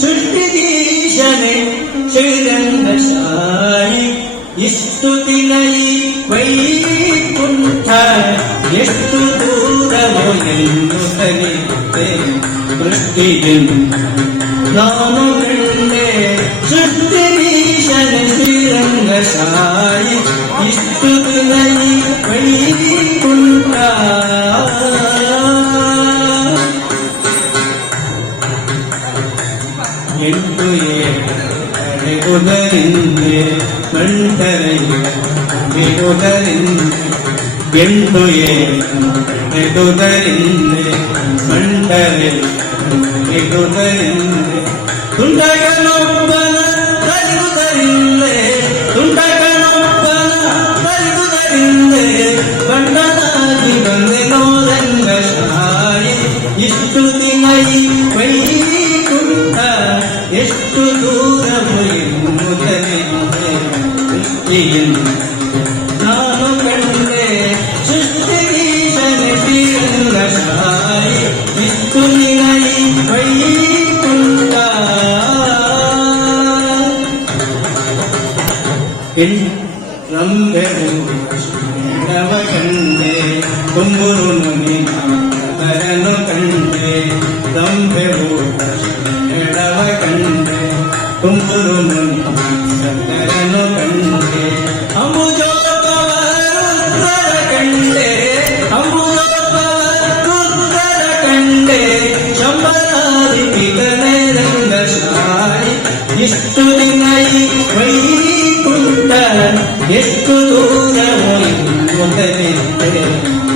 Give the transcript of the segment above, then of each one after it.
സൃഷ്ടിദീശനെ ശ്രീരംഗശായി ഇസ്തുതിലൈ വൈകുണ്ഠ എഷ്ടു ദൂരമോ എന്നു കലിത്തെ വൃഷ്ടിയും നാമ ಏಳುವುದರಿಂದೆ ಮಂಟರೆಯ ಬಿಡುವುದರಿಂದ ಎಂಟು ಏಳುವುದರಿಂದೆ ಮಂಟರೆ ಬಿಡುವುದರಿಂದೆ ತುಂಡಗನೊಬ್ಬನ ಕಲಿಯುವುದರಿಂದೆ ತುಂಡಗನೊಬ್ಬನ ಕಲಿಯುವುದರಿಂದೆ ಬಣ್ಣನಾಗಿ ಬಂದೆನೋ ರಂಗಶಾಯಿ ಇಷ್ಟು ದಿನ ವೈ ಎಷ್ಟು ದೂರ ಎಂಬುದರಿಂದ ನಾನು ಕಂಡೆ ಸೃಷ್ಟಿಗೀಶನ ಶ್ರೀರಂಗಶಾಯಿ ಇಷ್ಟು ದಿನ ಈ ವೈಕುಂಠ ರಂಬೆರು ನವ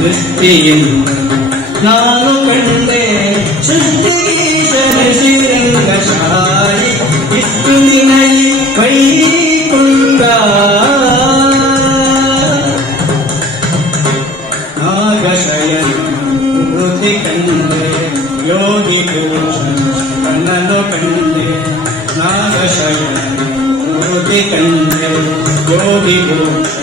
ದೃಷ್ಟಿಯಿಂದ ನಾನು ಕಂಡೆ ಸೃಷ್ಟಿಗೀಶನ ಶ್ರೀರಂಗಶಾಲಿ ಇಷ್ಟು ದಿನ ಈ ವೈಕುಂಠ ನಾಗಶಯನ ವೃತ್ತಿ ಕಂಡೆ ಯೋಗಿ ಭೂಷಣ ಕಣ್ಣನು ಕಂಡೆ ನಾಗಶಯನ ವೃತ್ತಿ ಕಂಡೆ ಯೋಗಿ ಭೂಷಣ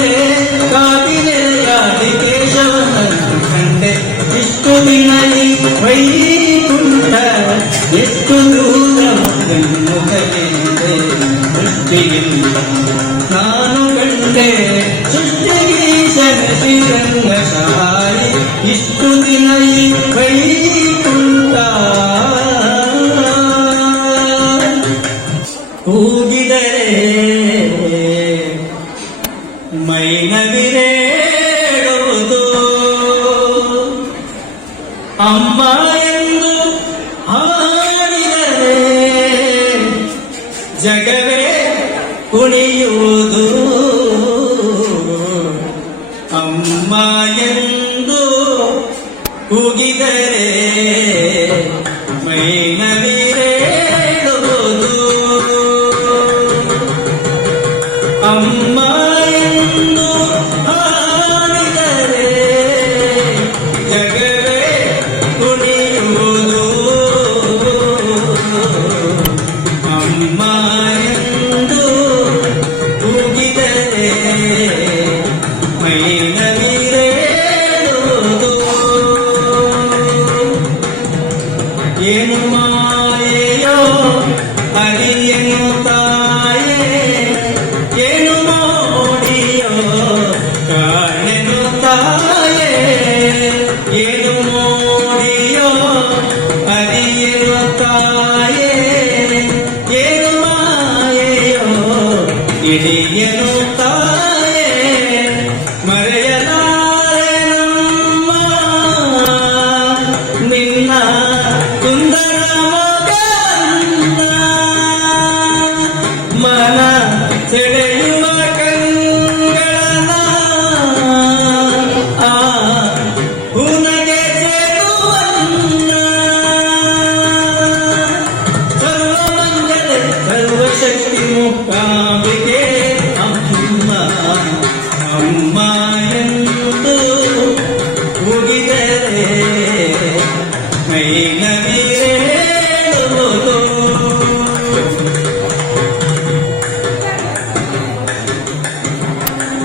ಕಂಡೆ ಕಾಪಿನೆಯಾದಿ ಕೇಶವನನ್ನು ಕಂಡೆ. ಇಷ್ಟು ದಿನ ಈ ವೈಕುಂಠ ಎಷ್ಟು ದೂರ ನಾನು ಕಂಡೆ ಸೃಷ್ಟಿಗೀಶನ ಶ್ರೀರಂಗಶಾಲಿ ಇಷ್ಟು ದಿನ ಈ ವೈಕುಂಠ ಕೂಗಿದರೆ ಮೈನವಿರೇಳುವುದು ಅಮ್ಮ ಎಂದು ಹಾಡಿದರೆ ಜಗವೇ ಕುಣಿಯುವುದು ಅಮ್ಮ ಎಂದು ಕೂಗಿದರೆ ಮೈನವಿರೇಳುವುದು queen.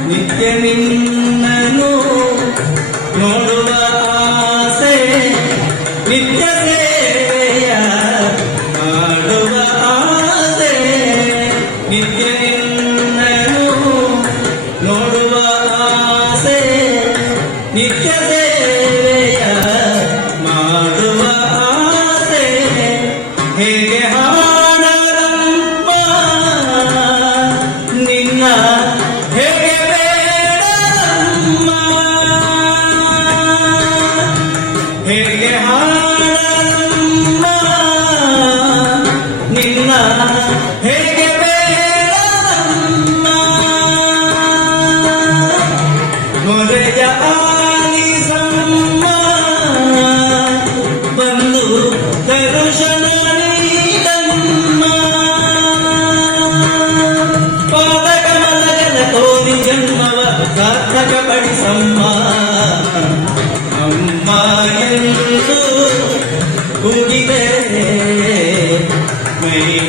ನಿತ್ಯ ನಿನ್ನನು ನೋಡುವ ಆಸೆ ನಿತ್ಯ ಎಂದು ಕೂಗಿದೆ. ಮೈ